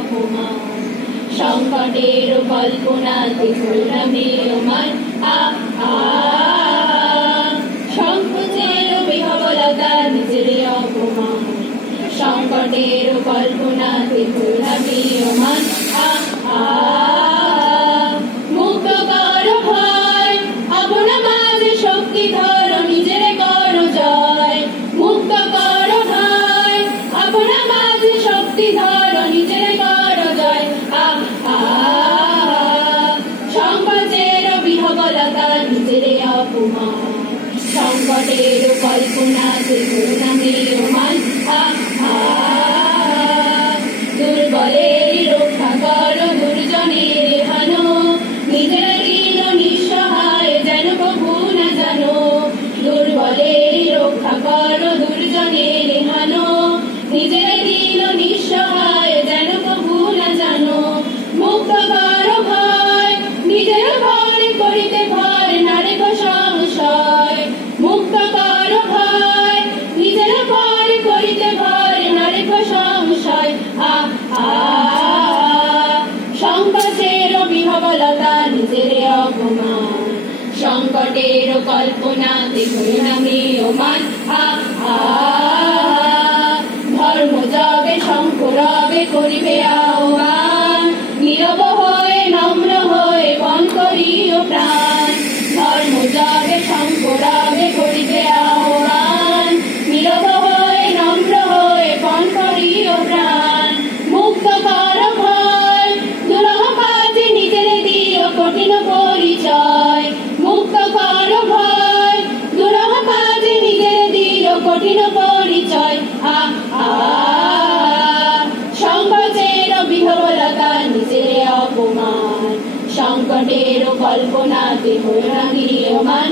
অপমান সংকটের কল্পনাতে ঘোরামেয়মান সংকোচের বিহবলতা নিজের অপমান সংকটের কল্পনাতে ঘোরামেয়মান মুক্ত কর ভয় আপনা মাঝে শক্তি ধর নিজের কর জয় মুক্ত কর ভয় আপনা মাঝে শক্তি ধর নিজের কর জয় সংকোচের বিহবলতা নিজের অপমান সংকটের কল্পনাতে ঘোরামেয়মান দুর্বলের রক্ষা কর দুর্জনের হানো নিজের দীন নিঃসহায় যেন কভু না জানো দুর্বলের রক্ষা কর দুর্জনের হানো নিজের দীন নিঃসহায় যেন কভু না জানো মুক্ত কর ভয় নিজের ভয় করিতে ভয় নারেক সংশয় মুক্ত কর ভয় নিজের ভয় করিতে ভয় নারেক সংশয় সংকটের বিহবলতা নিজের অপমান সংকটের কল্পনাতে ঘোরামেয়মান ধর্ম যবে শঙ্করবে করিবে আহ্বান নীরব হয়ে নম্র হয়ে বন করিও প্রাণ ধর্ম যবে শঙ্করবে করিবে আহ্বান নীরব হয়ে নম্র হয়ে বন করিও প্রাণ মুক্ত কর ভয় দুরহ কাজে নিজের দিও কঠিন পরিচয় মুক্ত কর ভয় দুরহ কাজে নিজের দিও কঠিন পরিচয় সংকটের বিহবলতা নিজের অপমান সংকটের কল্পনাতে ঘোরামেয়মান